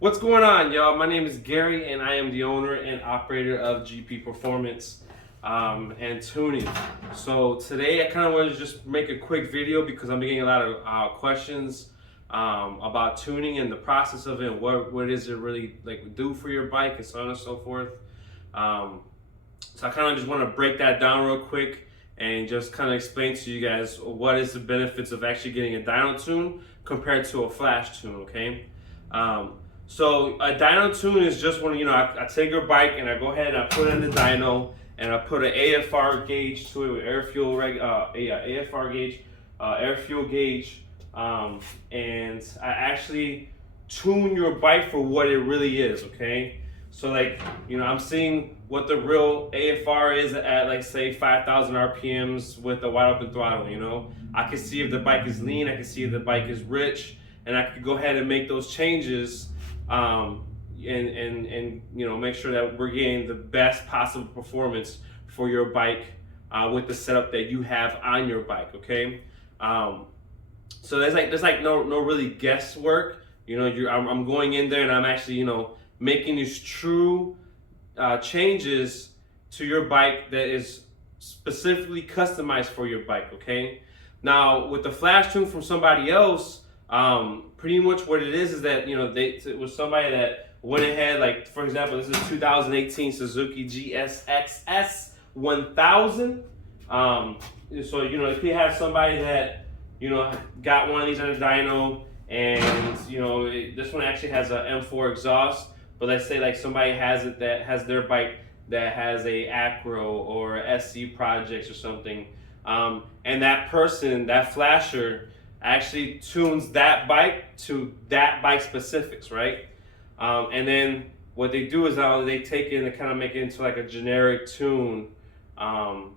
What's going on, y'all? My name is Gary, and I am the owner and operator of GP Performance and Tuning. So today, I kind of wanted to just make a quick video because I'm getting a lot of questions about tuning and the process of it. And what is it really like do for your bike, and so on and so forth. So I kind of just want to break that down real quick and just kind of explain to you guys what is the benefits of actually getting a dyno tune compared to a flash tune. Okay. So a dyno tune is just when I take your bike and I go ahead and I put it in the dyno and I put an AFR gauge to it with air fuel AFR gauge, air fuel gauge, and I actually tune your bike for what it really is. Okay, so I'm seeing what the real AFR is at, like, say 5,000 RPMs with a wide open throttle. I can see if the bike is lean, I can see if the bike is rich, and I could go ahead and make those changes. And make sure that we're getting the best possible performance for your bike with the setup that you have on your bike. Okay, so there's no really guesswork. I'm going in there and I'm actually making these true changes to your bike that is specifically customized for your bike. Okay, now with the flash tune from somebody else. Pretty much what it is that it was somebody that went ahead, like, for example, this is 2018 Suzuki GSX-S1000. So if you have somebody that got one of these on a dyno, and this one actually has an M4 exhaust, but let's say like somebody has it that has their bike that has a Acro or a SC Projects or something, and that person, that flasher, actually tunes that bike to that bike specifics, right? And then what they do is they take it and they kind of make it into like a generic tune, off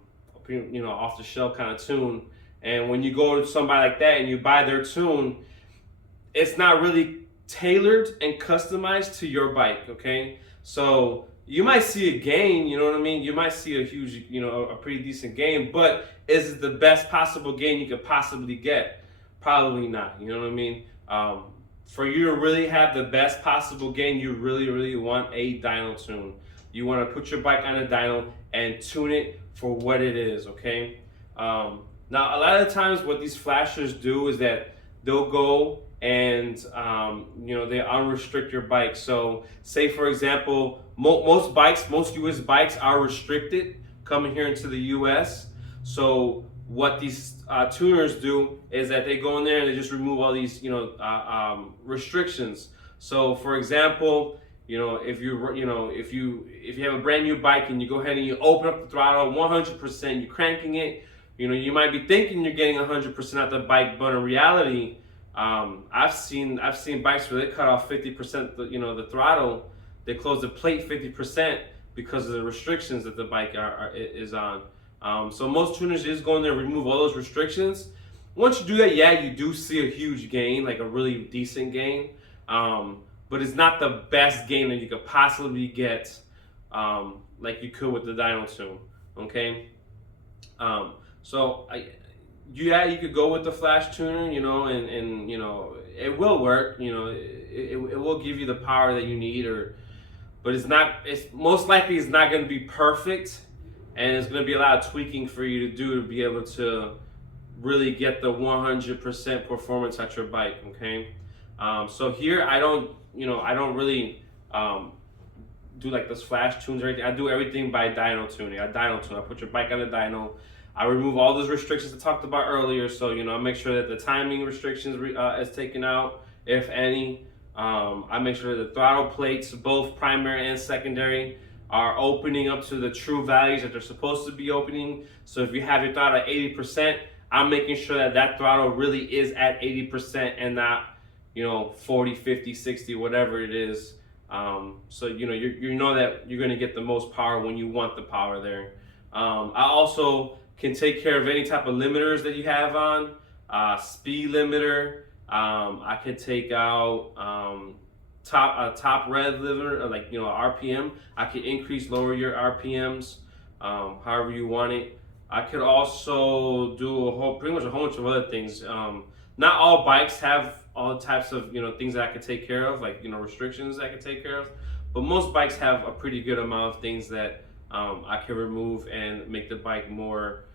the shelf kind of tune. And when you go to somebody like that and you buy their tune, it's not really tailored and customized to your bike. Okay, so you might see a gain, you know what I mean? You might see a huge, a pretty decent gain, but is it the best possible gain you could possibly get? Probably not, you know what I mean? For you to really have the best possible gain, you really want a dyno tune. You want to put your bike on a dyno and tune it for what it is. Okay. Now, a lot of the times what these flashers do is that they'll go and they unrestrict your bike. So say, for example, most US bikes are restricted coming here into the US. So what these tuners do is that they go in there and they just remove all these restrictions. So for example, if you have a brand new bike and you go ahead and you open up the throttle 100%, you're cranking it, you might be thinking you're getting 100% out the bike, but in reality, I've seen bikes where they cut off 50% the throttle, they close the plate 50% because of the restrictions that the bike is on. So most tuners just go in there and remove all those restrictions. Once you do that, yeah, you do see a huge gain, like a really decent gain. But it's not the best gain that you could possibly get, like you could with the dyno tune. Okay. You could go with the flash tuner, and it will work. It will give you the power that you need, but it's most likely it's not going to be perfect. And it's going to be a lot of tweaking for you to do to be able to really get the 100% performance at your bike. Okay, so here I don't really do like this flash tunes or anything. I do everything by dyno tuning. I dyno tune. I put your bike on a dyno. I remove all those restrictions I talked about earlier. So I make sure that the timing restrictions is taken out, if any. I make sure that the throttle plates, both primary and secondary, are opening up to the true values that they're supposed to be opening. So if you have your throttle at 80%, I'm making sure that throttle really is at 80% and not 40, 50, 60, whatever it is. So you know that you're going to get the most power when you want the power there. I also can take care of any type of limiters that you have on, speed limiter. I could take out top red limiter, like RPM. I could increase, lower your RPMs, however you want it. I could also do pretty much a whole bunch of other things. Not all bikes have all types of, you know, things that I could take care of, like, you know, restrictions that I could take care of. But most bikes have a pretty good amount of things that I can remove and make the bike more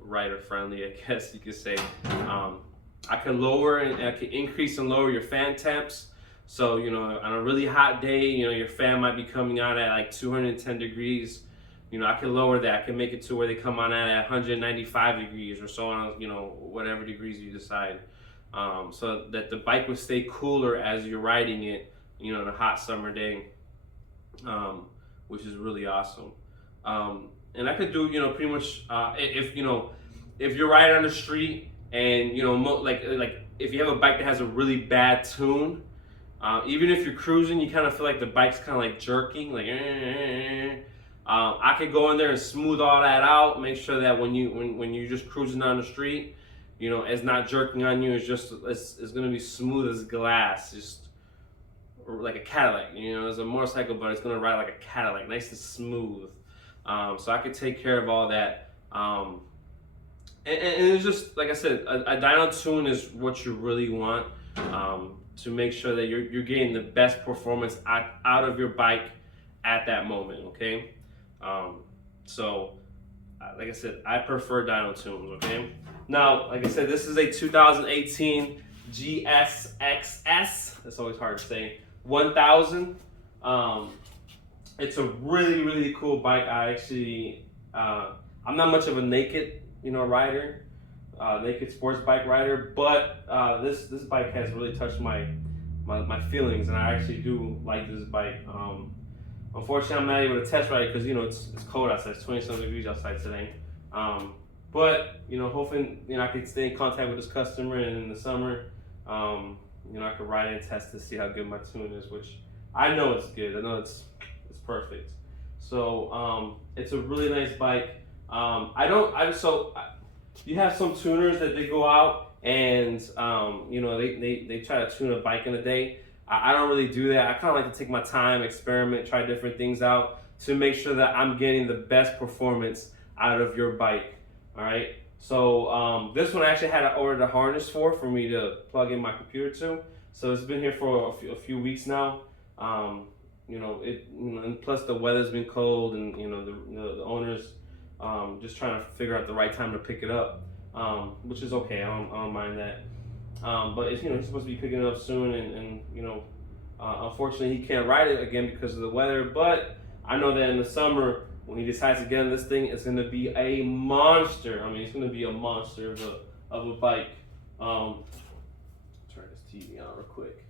rider friendly, I guess you could say. I can lower and I can increase and lower your fan temps. So, you know, on a really hot day, you know, your fan might be coming on at like 210 degrees. You know, I can lower that. I can make it to where they come on at 195 degrees or so on, you know, whatever degrees you decide. So that the bike will stay cooler as you're riding it, you know, on a hot summer day, which is really awesome. And I could do, you know, pretty much, if, you know, if you're riding on the street and, you know, like if you have a bike that has a really bad tune, even if you're cruising, you kind of feel like the bike's kind of like jerking, like, I could go in there and smooth all that out, make sure that when you're just cruising down the street, you know, it's not jerking on you. It's gonna be smooth as glass, just like a Cadillac. You know, it's a motorcycle, but it's gonna ride like a Cadillac, nice and smooth. So I could take care of all that. And it's just like I said, a dyno tune is what you really want to make sure that you're getting the best performance out of your bike at that moment. Okay. So, like I said, I prefer dyno tunes, okay? Now, like I said, this is a 2018 GSX-S, that's always hard to say, 1000. It's a really, really cool bike. I actually, I'm not much of a naked, you know, rider, naked sports bike rider, but this bike has really touched my feelings, and I actually do like this bike. Unfortunately, I'm not able to test ride it because, you know, it's cold outside. It's 20-some degrees outside today. But, you know, hoping, you know, I can stay in contact with this customer, and in the summer, you know, I can ride it and test to see how good my tune is, which I know it's good. I know it's perfect. So it's a really nice bike. You have some tuners that they go out and, you know, they try to tune a bike in a day. I don't really do that. I kind of like to take my time, experiment, try different things out to make sure that I'm getting the best performance out of your bike. All right. So this one I actually had to order the harness for me to plug in my computer to. So it's been here for a few weeks now. You know, and plus the weather's been cold, and, you know, the owners just trying to figure out the right time to pick it up, which is okay. I don't mind that. But it's, you know, he's supposed to be picking it up soon, and you know, unfortunately he can't ride it again because of the weather. But I know that in the summer, when he decides to get on this thing, it's going to be a monster. I mean, it's going to be a monster of a bike. Turn this TV on real quick.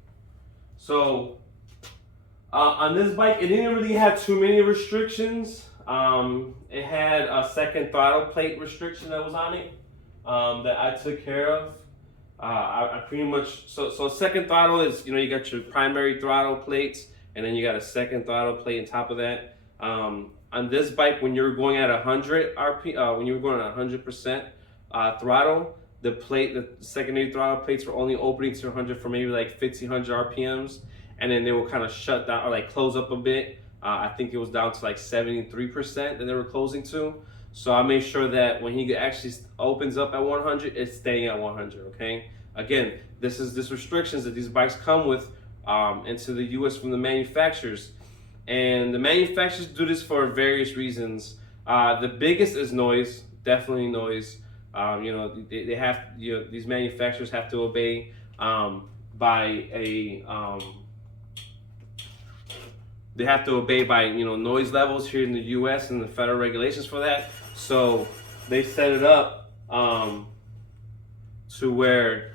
So on this bike, it didn't really have too many restrictions. It had a second throttle plate restriction that was on it that I took care of. I pretty much, so second throttle is, you know, you got your primary throttle plates, and then you got a second throttle plate on top of that. On this bike, when you're going at 100 RP, when you were going at 100% throttle, the secondary throttle plates were only opening to 100 for maybe like 1500 RPMs, and then they will kind of shut down or like close up a bit. I think it was down to like 73% that they were closing to. So I made sure that when he actually opens up at 100, it's staying at 100, okay? Again, this restrictions that these bikes come with into the US from the manufacturers. And the manufacturers do this for various reasons. The biggest is noise, definitely noise. You know, they have, you know, these manufacturers have to obey they have to obey by, you know, noise levels here in the US and the federal regulations for that. So they set it up to where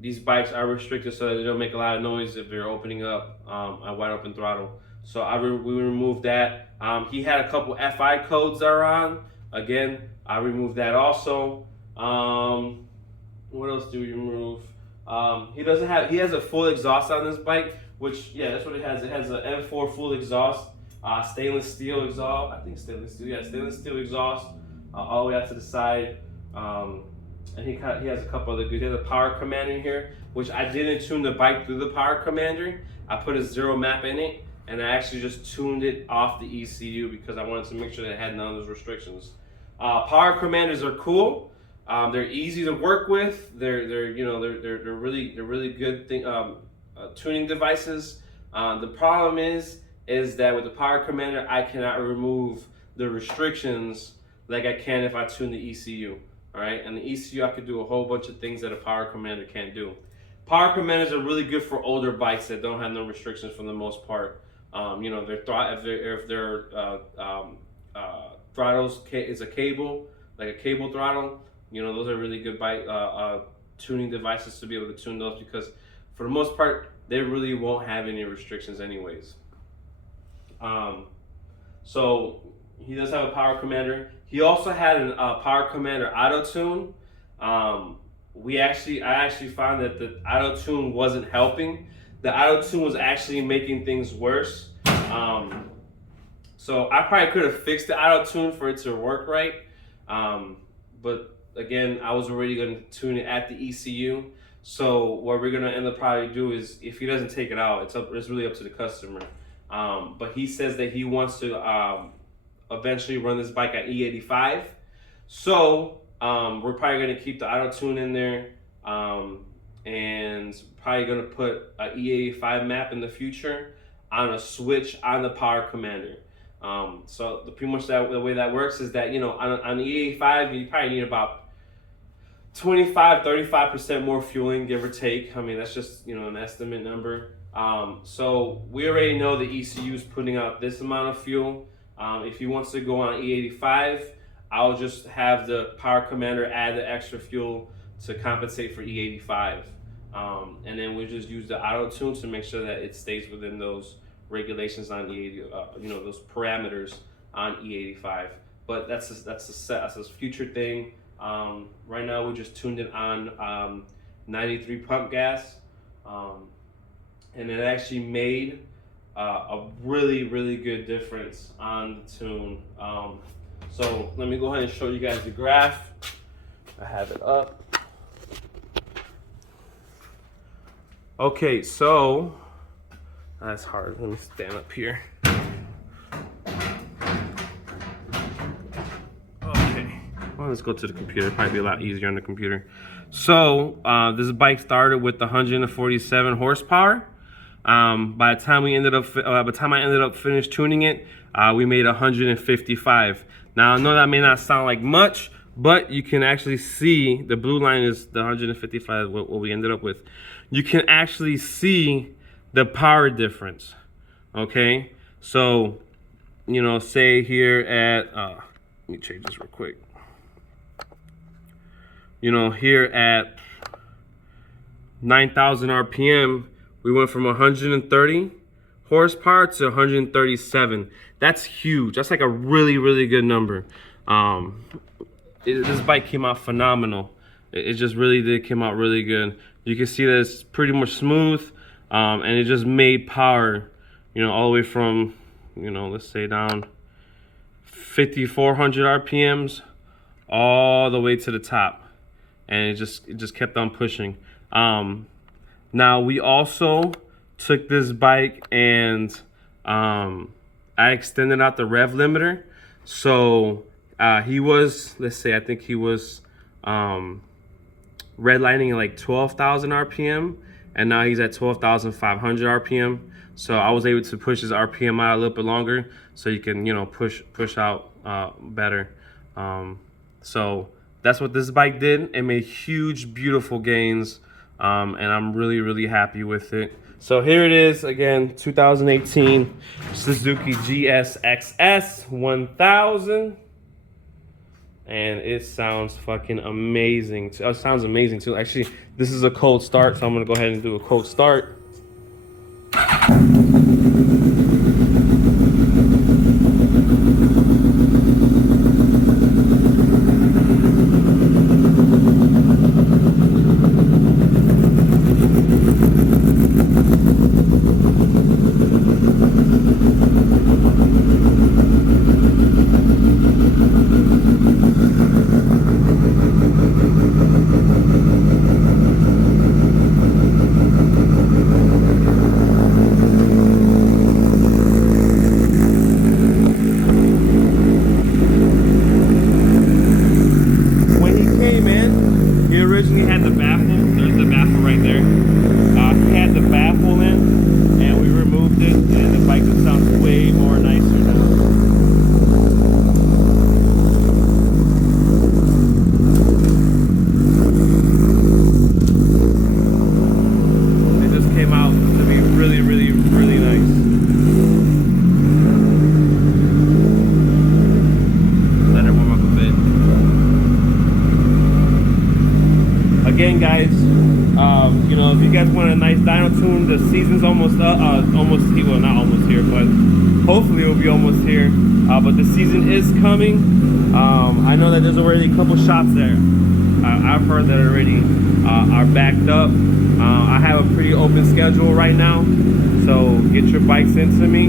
these bikes are restricted so that they don't make a lot of noise if they're opening up a wide open throttle. So we removed that. He had a couple FI codes that are on. Again, I removed that also. What else do we remove? He has a full exhaust on this bike, which, yeah, that's what it has. It has an M4 full exhaust, stainless steel exhaust. I think stainless steel. Yeah, stainless steel exhaust all the way out to the side. And he has a couple other good. He has a power commander here, which I didn't tune the bike through the power commander. I put a zero map in it, and I actually just tuned it off the ECU because I wanted to make sure that it had none of those restrictions. Power commanders are cool. They're easy to work with. They're you know they're really good tuning devices. The problem is that with the Power Commander, I cannot remove the restrictions like I can if I tune the ECU. All right, and the ECU I could do a whole bunch of things that a Power Commander can't do. Power Commanders are really good for older bikes that don't have no restrictions for the most part. You know, if their throttles is a cable, like a cable throttle, you know, those are really good bike tuning devices to be able to tune those, because for the most part they really won't have any restrictions anyways. So he does have a Power Commander. He also had a Power Commander auto tune. I actually found that the auto tune wasn't helping. The auto tune was actually making things worse. So I probably could have fixed the auto tune for it to work right. But again, I was already going to tune it at the ECU. So what we're going to end up probably do is, if he doesn't take it out, it's really up to the customer. But he says that he wants to eventually run this bike at E85. So we're probably going to keep the auto tune in there, and probably going to put an E85 map in the future on a switch on the Power Commander. So pretty much the way that works is that, you know, on the E85 you probably need about 25-35% more fueling, give or take. I mean, that's just, you know, an estimate number. So we already know the ECU is putting out this amount of fuel. If he wants to go on E85, I'll just have the Power Commander add the extra fuel to compensate for E85. And then we'll just use the auto tune to make sure that it stays within those regulations on E80, you know, those parameters on E85. But that's a future thing. Right now we just tuned it on 93 pump gas, and it actually made a really good difference on the tune. So let me go ahead and show you guys the graph. I have it up. Okay, so that's hard. Let me stand up here. Okay, well, let's go to the computer. Probably be a lot easier on the computer. So this bike started with 147 horsepower. By the time I ended up finished tuning it, we made 155. Now I know that may not sound like much, but you can actually see the blue line is the 155. What we ended up with. You can actually see the power difference. Okay, so you know, say here at let me change this real quick. You know, here at 9,000 RPM, we went from 130 horsepower to 137. That's huge. That's like a really good number. This bike came out phenomenal. It just really did come out really good. You can see that it's pretty much smooth, and it just made power, you know, all the way from, you know, let's say down 5,400 RPMs all the way to the top, and it just kept on pushing. Now we also took this bike and I extended out the rev limiter. So he was, let's say, I think he was redlining at like 12,000 RPM, and now he's at 12,500 RPM. So I was able to push his RPM out a little bit longer, so you can, you know, push out better. So that's what this bike did. It made huge, beautiful gains, and I'm really happy with it. So here it is again, 2018 Suzuki GSX-S1000. And it sounds fucking amazing. It sounds amazing too. Actually, this is a cold start, so I'm gonna go ahead and do a cold start. again, guys, you know, if you guys want a nice dyno tune, the season's almost almost here. Well, not almost here, but hopefully it will be almost here. But the season is coming. I know that there's already a couple shops there. I've heard that already are backed up. I have a pretty open schedule right now, so get your bikes into me,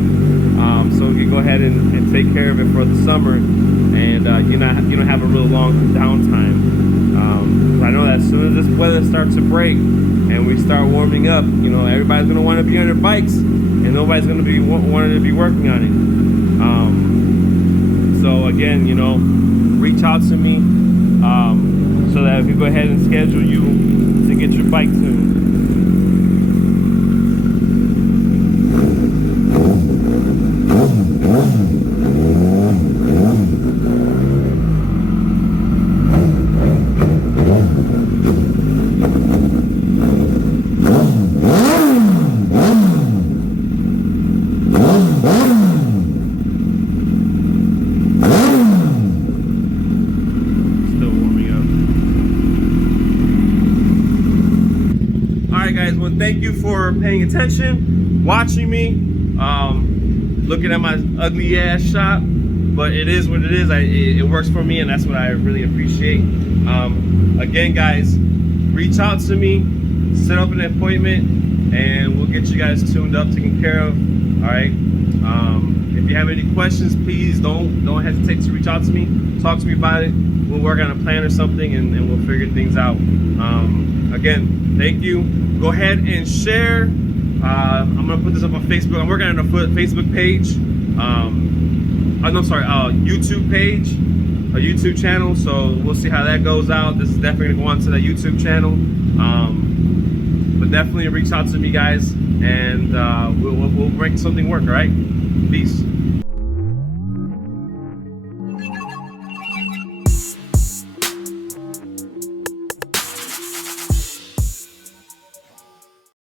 so we can go ahead and take care of it for the summer, and you don't have a real long downtime. I know that as soon as this weather starts to break and we start warming up, you know, everybody's gonna want to be on their bikes, and nobody's gonna be wanting to be working on it. So again, you know, reach out to me so that we can go ahead and schedule you to get your bike tuned. Thank you for paying attention, watching me, looking at my ugly ass shop, but it is what it is. It works for me, and that's what I really appreciate. Again, guys, reach out to me, set up an appointment, and we'll get you guys tuned up, taken care of. All right. If you have any questions, please don't hesitate to reach out to me. Talk to me about it. We'll work on a plan or something, and we'll figure things out. Again, thank you. Go ahead and share. I'm gonna put this up on Facebook. I'm working on a Facebook page. YouTube page, a YouTube channel. So we'll see how that goes out. This is definitely gonna go onto the YouTube channel. But definitely reach out to me, guys, and we'll make something work. All right. Peace.